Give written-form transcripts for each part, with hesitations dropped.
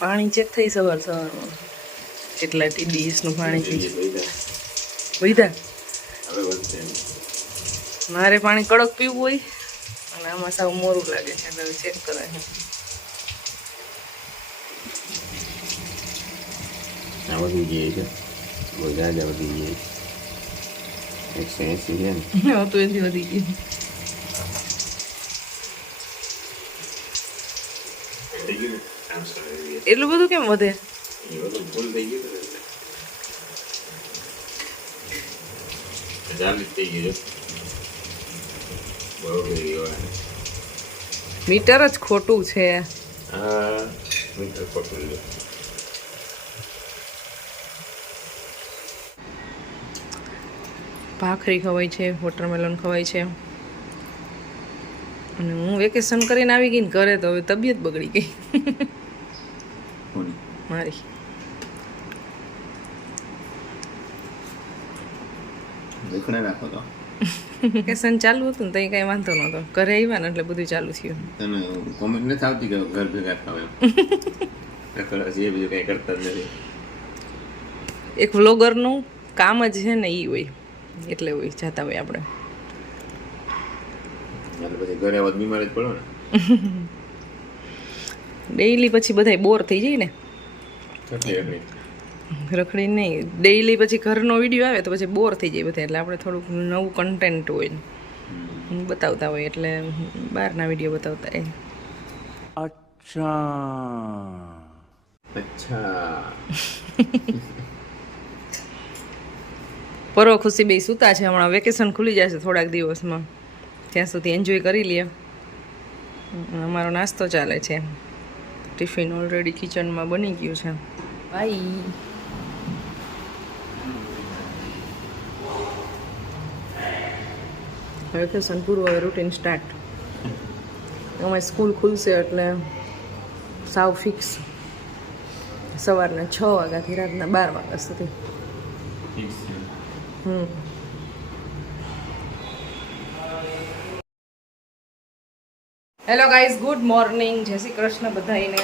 પાણી ચેક થઈ સવારમાં કેટલા ટીડીએસનું પાણી થઈ વૈધા મારે પાણી કડક પીવું હોય અને આમાં સાવ મોરું લાગે છે એટલે ચેક કરે છે આ વધી ગઈ છે વધારે વધી ગઈ 180 છે ને તો એથી વધી ગઈ એટલું બધું કેમ વધે મીટર જ ખોટું છે ભાખરી ખવાય છે વોટરમેલન ખવાય છે અને હું વેકેશન કરીને આવી ગઈ ને ઘરે તો હવે તબિયત બગડી ગઈ મારી વેકેશન ચાલુ હતું ને તો કઈ વાંધો નતો ઘરે આવ્યા ને એટલે બધું ચાલુ થયું તને કોમેન્ટ નથી આવતી કે ઘર ભેગા થાવ એમ એ બીજું કઈ કરતા જ નથી એક વ્લોગરનું કામ જ છે ને ઈ હોય એટલે હોય જાતા હોય આપણે પછી ઘરે આવા બીમાર જ પડો ને ડેઈલી પછી બધા બોર થઈ જાય ને રખડી નહીં ડેઈલી પછી ઘરનો વિડીયો આવે તો પછી બોર થઈ જાય બધા એટલે આપણે થોડુંક નવું કન્ટેન્ટ હોય બતાવતા હોય એટલે બહારના વિડીયો બતાવતા હોય અચ્છા પરો ખુશી બે સૂતા છે હમણાં વેકેશન ખુલી જશે થોડાક દિવસમાં ત્યાં સુધી એન્જોય કરી લઈએ અમારો નાસ્તો ચાલે છે ટિફિન ઓલરેડી કિચનમાં બની ગયું છે બાય વેકેશન પૂરું હવે રૂટીન સ્ટાર્ટ અમારી સ્કૂલ ખુલશે એટલે સાવ ફિક્સ સવારના 6 વાગ્યાથી રાતના 12 વાગ્યા સુધી હેલો ગાઈઝ ગુડ મોર્નિંગ જય શ્રી કૃષ્ણ બધાઈને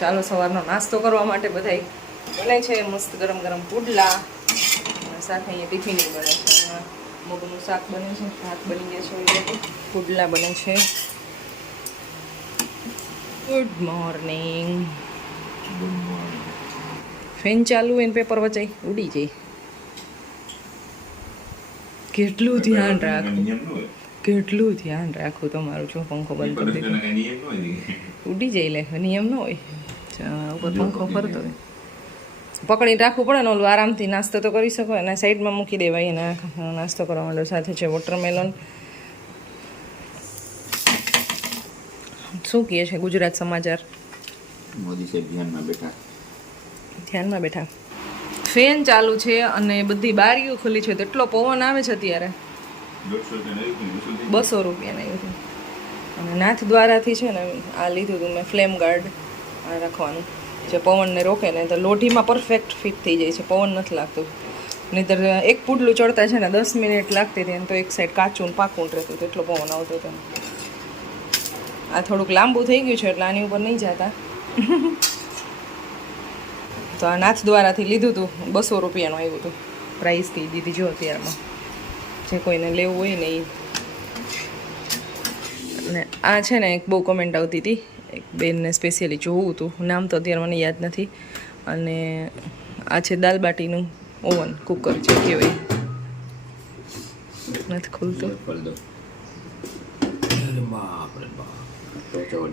ચાલો સવારનો નાસ્તો કરવા માટે બધાય બને છે મસ્ત ગરમ ગરમ પુડલા સાથે અહીંયા ટિફિન બને છે મગનું શાક બને છે ભાત બની ગયા છે પુડલા બને છે ગુડ મોર્નિંગ ફેન ચાલુ હોય ને પેપર વચાઈ ઉડી જાય કેટલું ધ્યાન રાખવું તમારું જો પંખો બંધ કરી દીધો ઉડી જાય લે નિયમ ન હોય ઉપર પંખો ફરતો હોય પકડીને રાખવું પડે ને ઓલું આરામથી નાસ્તો તો કરી શકો અને સાઈડમાં મૂકી દેવાય એને નાસ્તો કરવા માંડો સાથે છે વોટરમેલન શું કહે છે ગુજરાત સમાચાર મોદી સાહેબ ધ્યાનમાં બેઠા ફેન ચાલુ છે અને બધી બારીઓ ખુલ્લી છે તો એટલો પવન આવે છે અત્યારે 200 રૂપિયાના આવ્યું હતું અને નાથ દ્વારાથી છે ને આ લીધું હતું મેં ફ્લેમ ગાર્ડ આ રાખવાનું જે પવનને રોકે ને તો લોઢીમાં પરફેક્ટ ફિટ થઈ જાય છે પવન નથી લાગતું નહીંતર એક પુડલું ચડતા છે ને 10 મિનિટ લાગતી હતી તો એક સાઈડ કાચું પાકું રહેતું એટલો પવન આવતો હતો આ થોડુંક લાંબુ થઈ ગયું છે એટલે આની ઉપર નહીં જતા તો આ નાથ દ્વારાથી લીધું હતું 200 રૂપિયાનું આવ્યું હતું પ્રાઇસ કહી દીધી જો અત્યારમાં જે કોઈને લેવું હોય ને એ અને આ છે ને એક બહુ કમેન્ટ આવતી હતી એક બેનને સ્પેશિયલી જોવું હતું નામ તો અત્યારે મને યાદ નથી અને આ છે દાલ બાટીનું ઓવન કુકર છે કહેવાય નથી ખુલતું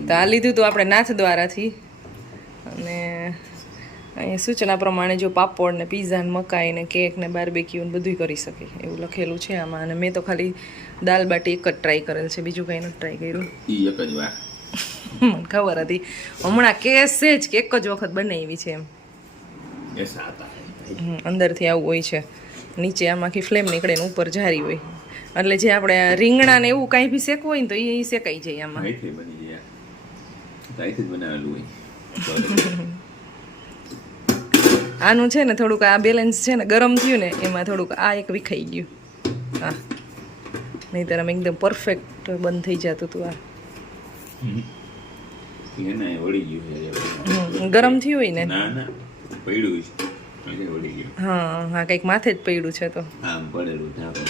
તો આ લીધું હતું આપણે નાથ દ્વારાથી અને અહીંયા સૂચના પ્રમાણે જો પાપડ ને પીઝા ને મકાઈ ને કેક ને બાર્બેક્યુ ને બધું કરી શકે એવું લખેલું છે આમાં અને મેં તો ખાલી દાલ બાટી એક જ ટ્રાય કરેલ છે બીજું કંઈ નથી ટ્રાય કર્યું મને ખબર હતી હમણાં કેસ છે જ કે એક જ વખત બનાવી છે એમ અંદરથી આવું હોય છે નીચે આમાંથી ફ્લેમ નીકળે ને ઉપર જારી હોય એટલે જે આપણે રીંગણા ને એવું કાંઈ બી શેકવું હોય ને તો એ શેકાઈ જાય આમાં આનું છે ને થોડુંક આ બેલેન્સ છે ને ગરમ થયું ને એમાં થોડુંક આ એક વિખાઈ ગયું હા નહીંતર આમ એકદમ પરફેક્ટ બંધ થઈ જતું હતું આ એને વળી ગયું છે ગરમ થયું હોય ને ના ના પડ્યું છે એટલે વળી ગયું હા હા કંઈક માથે જ પડ્યું છે તો આમ પડેલું ઢાંકણ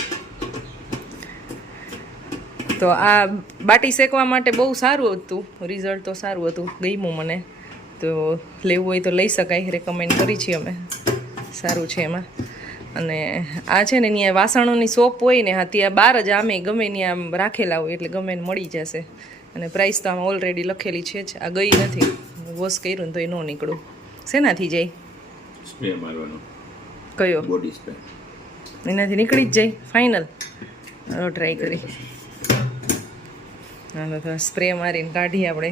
તો આ બાટી શેકવા માટે બહુ સારું હતું રિઝલ્ટ તો સારું હતું ગમ્યું મને તો લેવું હોય તો લઈ શકાય રેકમેન્ડ કરી છીએ અમે સારું છે એમાં અને આ છે ને ત્યાં વાસણોની શોપ હોય ને હા ત્યાં બહાર જ આમે ગમે ત્યાં રાખેલા હોય એટલે ગમે ને મળી જશે અને પ્રાઇસ તો આમાં ઓલરેડી લખેલી છે જ આ ગઈ નથી વોશ કર્યું ને તો એ ન નીકળું શેનાથી જાય સ્પ્રે મારવાનો કયો બોડી સ્પ્રે એનાથી નીકળી જ જાય ફાઇનલ હાલો ટ્રાય કરી હાલો તો સ્પ્રે મારીને કાઢીએ આપણે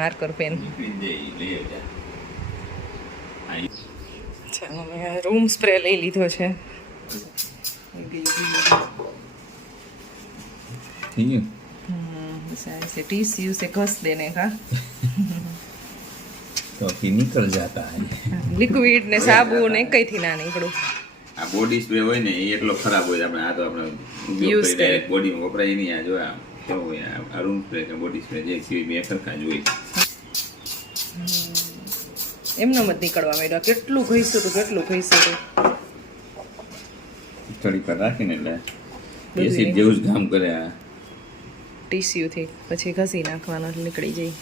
માર્કર પેન રૂમ સ્પ્રે લઈ લીધો છે से टीसीयू से घस देने का तो फिर निकल जाता है लिक्विड ने साबुन ने कई थी ना નીકળું આ બોડી સ્પ્રે હોય ને એ એટલો ખરાબ હોય આપણે આ તો આપણે Use ડાયરેક્ટ બોડીમાં વપરાય નહીં આ જો આ કેવું હોય આ રૂમ સ્પ્રે કે બોડી સ્પ્રે જે સિવાય બે સરખા જ હોય એમનો મત નીકળવા માંડ્યો કેટલું ઘઈશું તો થોડી પર રાખીને એટલે એસિડ જેવું જ કામ કરે આ ટીસીયુ થી પછી ઘસી નાખવાનો એટલે નીકળી જાય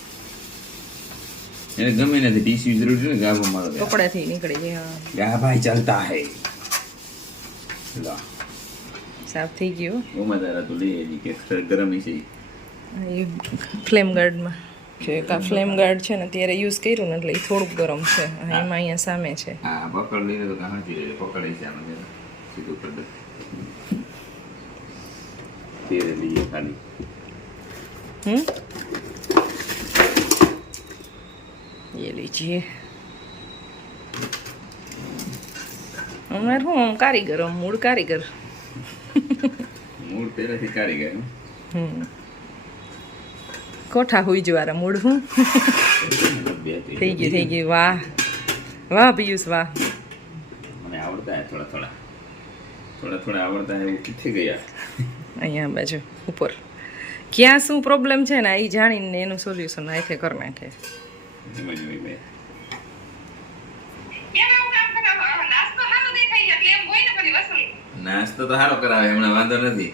એને ગમે નથી ટીસ્યુ જરૂર છે ને ગાભો મારો કપડાથી નીકળી જાય હા ગા ભાઈ ચાલતા હે લો સાફ થઈ ગયું ઓમાં તારા તો લે એની કે ગરમ છે એ ફ્લેમ ગાર્ડમાં છે કા ફ્લેમ ગાર્ડ છે ને ત્યારે યુઝ કર્યું ને એટલે એ થોડુંક ગરમ છે એમાં અહીંયા સામે છે હા પકડ લઈને તો કાં હતી પકડે છે આમાં સીધું કરી દે તેરે લીએ ખાલી ये लीजिए हमारे हूँ कारीगर हम मूड कारीगर મૂળ પહેલેથી કારીગર કોઠા હુઈ જવારા મૂડ હું થઈ ગયું વાહ વાહ પિયુષ વાહ મને આવડતા હે થોડા આવડતા હે એવું કીથી ગયા અહીંયા બાજુ ઉપર ક્યાં શું પ્રોબ્લેમ છે ને એ જાણીને એનું સોલ્યુશન આથે કરી નાખે નાસ્તો તો સારો કરાવે હમણાં વાંધો નથી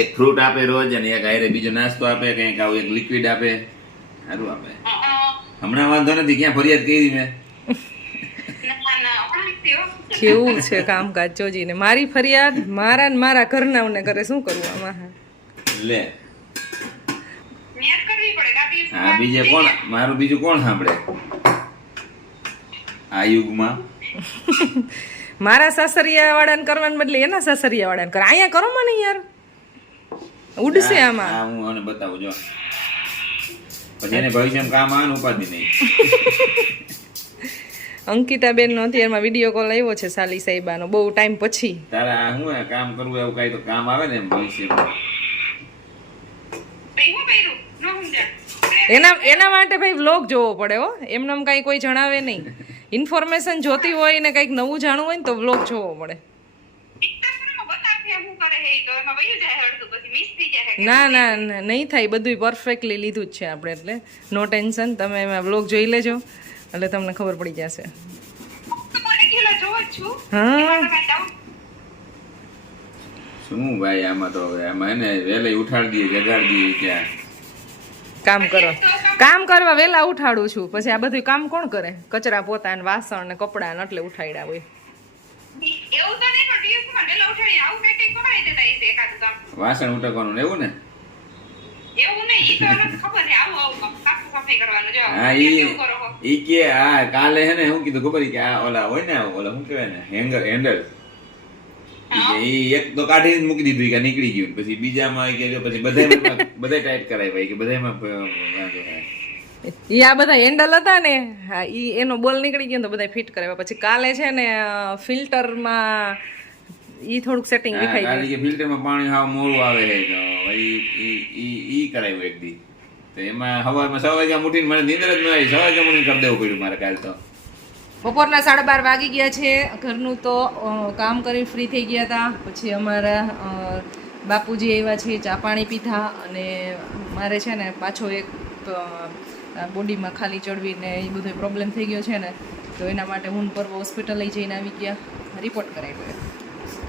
એક ફ્રૂટ આપે રોજ અને એક આયરે બીજો નાસ્તો આપે કંઈક આવું એક લિક્વિડ આપે સારું આપે હમણાં વાંધો નથી ક્યાં ફરિયાદ કરી મેં કેવું છે કામકાજ જોજીને મારી ફરિયાદ મારા ને મારા ઘરનાઓને કરે શું કરવું આમાં લે હા બીજે કોણ મારું બીજું કોણ સાંભળે આ યુગમાં મારા સાસરિયા વાળાને કરવાને બદલે એના સાસરિયા વાળાને કરે અહીંયા કરો મને યાર ઉડશે આમાં હા હું આને બતાવું જો પછી એને ભવિષ્યમાં કામ આવે ને ઉપાધિ નહીં અંકિતાબેન નો અત્યારમાં વિડીયો કોલ આવ્યો છે સાલી સાહેબાનો બહુ ટાઈમ પછી તારા હું કામ કરવું એવું કઈ તો કામ આવે ને એમ ભવિષ્યમાં એના માટે ભાઈ વ્લોગ જોવો પડે હો એમને કઈ કોઈ જણાવે નહીં ઇન્ફોર્મેશન જોતી હોય ને કંઈક નવું જાણવું હોય ને તો વ્લોગ જોવો પડે ના નહીં થાય બધું પરફેક્ટલી લીધું જ છે આપણે એટલે નો ટેન્શન તમે એમાં વ્લોગ જોઈ લેજો એટલે તમને ખબર પડી જશે હા શું ભાઈ આમાં તો હવે આમાં એને વહેલા ઉઠાડી દઈએ જગાડી દઈએ ક્યાં કામ કરવા વહેલા ઉઠાડું છું પછી આ બધું કામ કોણ કરે કચરા પોતા ને વાસણ ને કપડા ને એટલે ઉઠાડ્યા હોય વાસણ ઉટકવાનું ને એવું ને હા ઈ કે આ કાલે હે ને શું કીધું ખબર કે આ ઓલા હોય ને ઓલા શું કહેવાય ને હેન્ડલ ઈ એક તો કાઢીને મૂકી દીધું કે નીકળી ગયું પછી બીજામાં કે પછી બધા ટાઈટ કરાય ભાઈ કે બધામાં ઈ આ બધા હેન્ડલ હતા ને હા ઈ એનો બોલ નીકળી ગયો તો બધા ફિટ કરાવ્યા પછી કાલે છે ને ફિલ્ટરમાં ઈ થોડુંક સેટિંગ દેખાઈ ગયું કે ફિલ્ટરમાં પાણી હાવ મોળું આવે છે તો ઈ કરાવ્યું એક દી તો એમાં હવારમાં 6 વાગ્યા ઉઠીને મને નીંદર જ ન આવી 6 વાગ્યા ઉઠીને કરી દેવું પડ્યું મારે કાલ તો બપોરના 12:30 વાગી ગયા છે ઘરનું તો કામ કરી ફ્રી થઈ ગયા હતા પછી અમારા બાપુજી આવ્યા છે, ચા પાણી પીધા, અને મારે છે ને પાછો એક બોડીમાં ખાલી ચડવીને એ બધો પ્રોબ્લેમ થઈ ગયો છે ને, તો એના માટે હું પર્વ હોસ્પિટલ લઈ જઈને આવી ગયા, રિપોર્ટ કરાવ્યો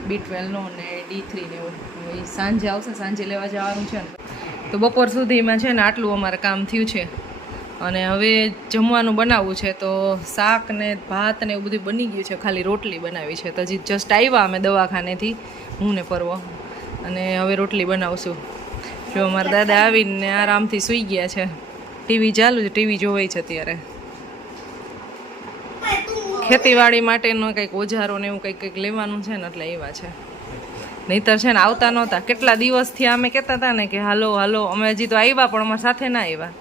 B12નો અને D3 ને એવું. એ સાંજે આવશે, સાંજે લેવા જવાનું છે ને. તો બપોર સુધીમાં છે ને આટલું અમારે કામ થયું છે, અને હવે જમવાનું બનાવવું છે. તો શાક ને ભાત ને એવું બધું બની ગયું છે, ખાલી રોટલી બનાવી છે. તો હજી જસ્ટ આવ્યા અમે દવાખાનેથી, હું ને પર્વ, અને હવે રોટલી બનાવશું. જો અમારા દાદા આવીને આરામથી સૂઈ ગયા છે, ટીવી ચાલુ છે, ટીવી જોવાય છે અત્યારે. ખેતીવાડી માટેનો કંઈક ઓજારો ને એવું કંઈક લેવાનું છે ને, એટલે એવા છે. નહીંતર છે ને આવતા નહોતા. કેટલા દિવસથી અમે કહેતા હતા ને કે હાલો હાલો, અમે હજી તો આવ્યા પણ અમારા સાથે ના આવ્યા,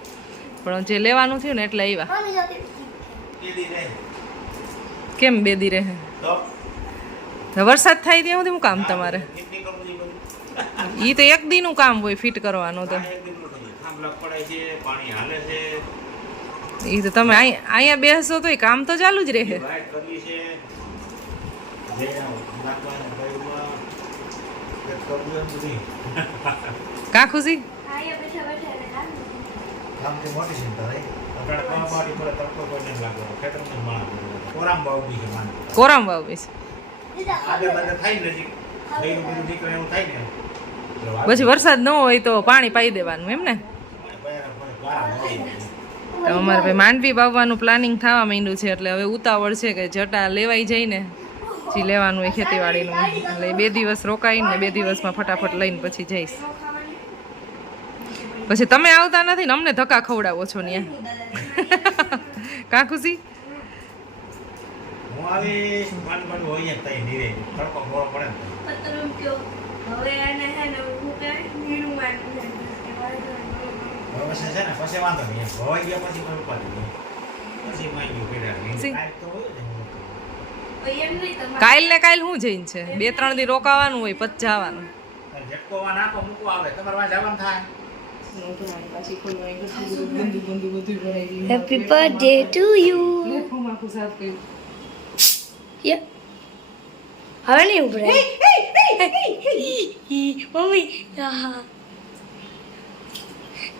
પણ જે લેવાનું થયું ને એટલે આવ્યા. કેમ 2 દી રહે? વરસાદ થાય ત્યાં સુધી શું કામ તમારે? એ તો 1 દીનું કામ હોય ફિટ કરવાનું. તો એ તો તમે અહીંયા બેસો તો કામ તો ચાલુ જ રહે. કા ખુશી? કોરામ વાવ બેસ પછી વરસાદ ન હોય તો પાણી પાઈ દેવાનું એમ ને. અમારે ભાઈ માંડવી વાવવાનું પ્લાનિંગ થવા માંડ્યું છે, એટલે હવે ઉતાવળ છે કે જટા લેવાઈ જાય ને જે લેવાનું એ ખેતીવાડીનું. એટલે 2 દિવસ રોકાઈને 2 દિવસમાં ફટાફટ લઈને પછી જઈશ. પછી તમે આવતા નથી ને અમને ધક્કા ખવડાવો છો ને. કા ખુશી? કાલ ને કાલ શું જઈને છે, 2-3 દી રોકાવાનું હોય પછી જવાનું. Happy birthday to you. Yeah. હવે નહીં ઉભરે મમ્મી.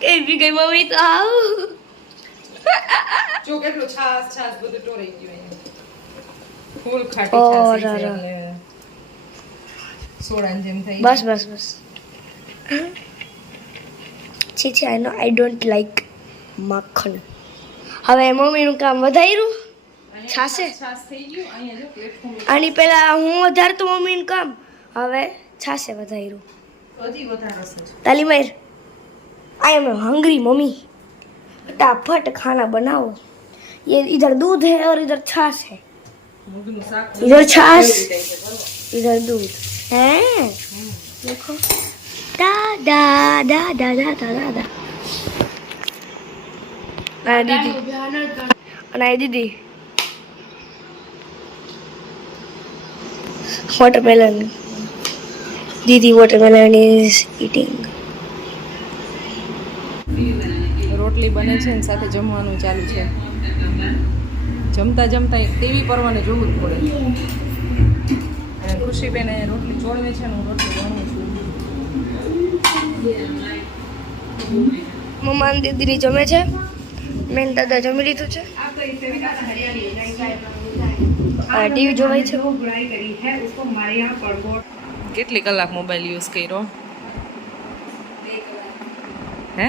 કઈ બી ગઈ મમ્મી તો આવ. જો કેટલું છાસ બધું ટોરાઈ ગયું અહીંયા. ફૂલ ખાટી છાસ છે એટલે સોડાની જેમ થઈ. બસ છી આઈ નો આઈ ડોન્ટ લાઈક માખણ. હવે મમ્મીનું કામ વધાર્યું છાસે. છાસ થઈ ગયું અહીંયા જો પ્લેટફોર્મ. આની પહેલા હું વધારતો મમ્મીનું કામ, હવે છાસે વધાર્યું. હજી વધારે છે. તાલી માર. आई एम हंग्री मम्मी, फटाफट खाना बनाओ. ये इधर दूध है और इधर छाछ है. इधर छाछ, इधर दूध है. देखो दादा दादा दादा दादा. दीदी और दीदी watermelon. दीदी watermelon is eating. રોટલી બને છે ને સાથે જમવાનું ચાલુ છે. જમતા એક ટીવી પરવાને જોવું જ પડે. અને ખુશીબેને રોટલી ચોળવે છે ને હું રોટલી વણું છું. મમ્મા દીદી જમે છે, મેં દાદા જમી લીધું છે. ટીવી જોવાય છે. કેટલી કલાક મોબાઈલ યુઝ કર્યો? હે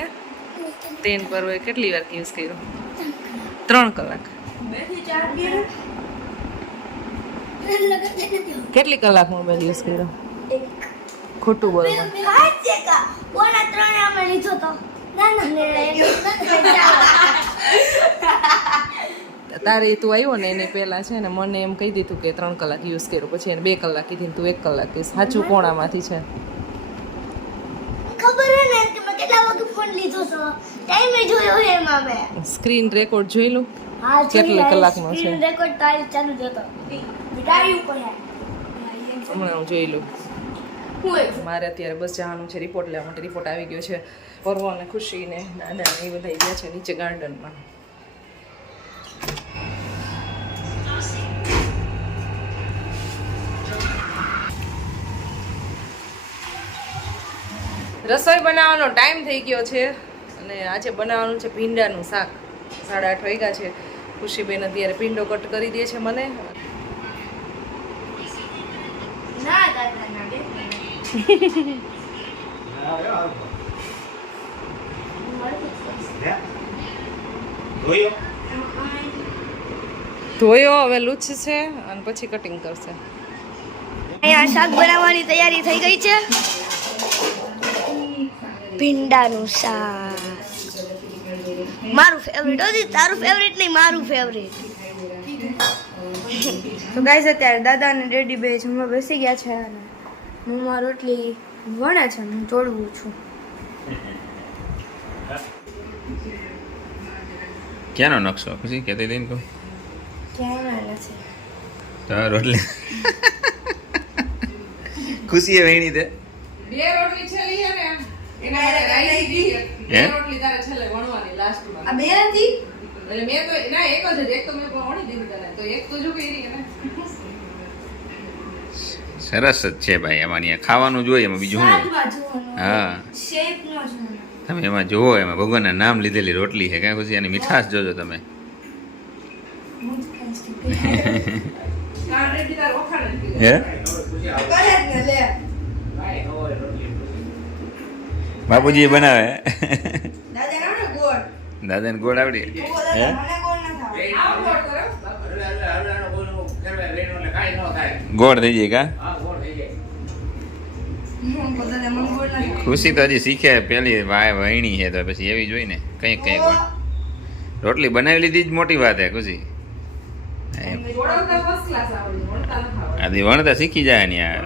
3 પર હોય કેટલી વાર યુઝ કર્યો? 3 કલાક. કેટલી કલાક મોબાઈલ યુઝ કર્યો? ખોટું બોલો. તારે તું આવ્યો ને એને પહેલા છે ને મને એમ કહી દીધું કે 3 કલાક યુઝ કર્યો, પછી એને 2 કલાક કીધી તું 1 કલાક કહીશ. સાચું કોણ આમાંથી છે? ખબર હે ને કે મેં કેટલા વાગે ફોન લીધો તો ટાઈમે જોયો હે એમાં મેં. સ્ક્રીન રેકોર્ડ જોઈ લો હા, કેટલી કલાકનો છે. સ્ક્રીન રેકોર્ડ તારી ચાલુ જ હતો. વિટાડી ઉપર હે હમણાં હું જોઈ લઉં. મારે અત્યારે બસ જવાનું છે રિપોર્ટ લેવા માટે. રિપોર્ટ આવી ગયો છે. પર્વ અને ખુશી ને દાદા એ બધા ગયા છે નીચે ગાર્ડનમાં. રસોઈ બનાવવાનો ટાઈમ થઈ ગયો છે અને આજે બનાવવાનું છે ભીંડાનું શાક 8:30 વાગ્યા છે. ખુશીબેન અત્યારે ભીંડો કટ કરી દે છે મને. ના દાદા ના બે ધોયો હવે લૂછશે અને પછી કટિંગ કરશે. અહીંયા શાક બનાવવાની તૈયારી થઈ ગઈ છે. ભીંડાનું શાક મારું ફેવરિટ હતી. તારું ફેવરિટ નહીં, મારું ફેવરિટ. તો ગાઈઝ અત્યારે દાદા અને ડેડી બે જમવા બેસી ગયા છે અને મમ્મા રોટલી વણે છે, હું તોડવું છું. ક્યાંનો નકશો ખુશી કહેતી હતી ને તું? ક્યાંય નથી. તો રોટલી ખુશીએ વેણી તે 2 રોટલી છેલ્લી છે ને એના રાઈ દીધી. 2 રોટલી તારે છેલ્લે વણવાની લાસ્ટમાં. આ બે હતી એટલે મેં તો ના એક જ એક તો મેં વણી દીધી તને તો એક તો જો કરી ને. સરસ જ છે ભાઈ. એમાં અહીંયા ખાવાનું જોઈએ, એમાં બીજું શું હોય? હા શેપ નો જોવાનો. તમે એમાં જુઓ, એમાં ભગવાનના નામ લીધેલી રોટલી છે કાંઈ ખુશી? અને મીઠાશ જોજો તમે. કારેડી તાર ઓખાણે નથી. હે કરે ને લે. બાપુજી બનાવે દાદા આવડે ગોળ. દાદાને ગોળ આવડી? હે મને ગોળ ન ખાવ. આ ગોળ કરો. ગોળ થઈ જાય કા? દાદા મને ગોળ ન ખાવ. ખુશી તો હજી શીખે, પેલી વહીણી છે તો પછી એવી જોઈ ને કંઈક કંઈક રોટલી બનાવી લીધી જ મોટી વાત હે ખુશી. જોડાવતા ફર્સ્ટ ક્લાસ આવડી વણતા ન ખાવા. આથી વણતા શીખી જાય ને યાર.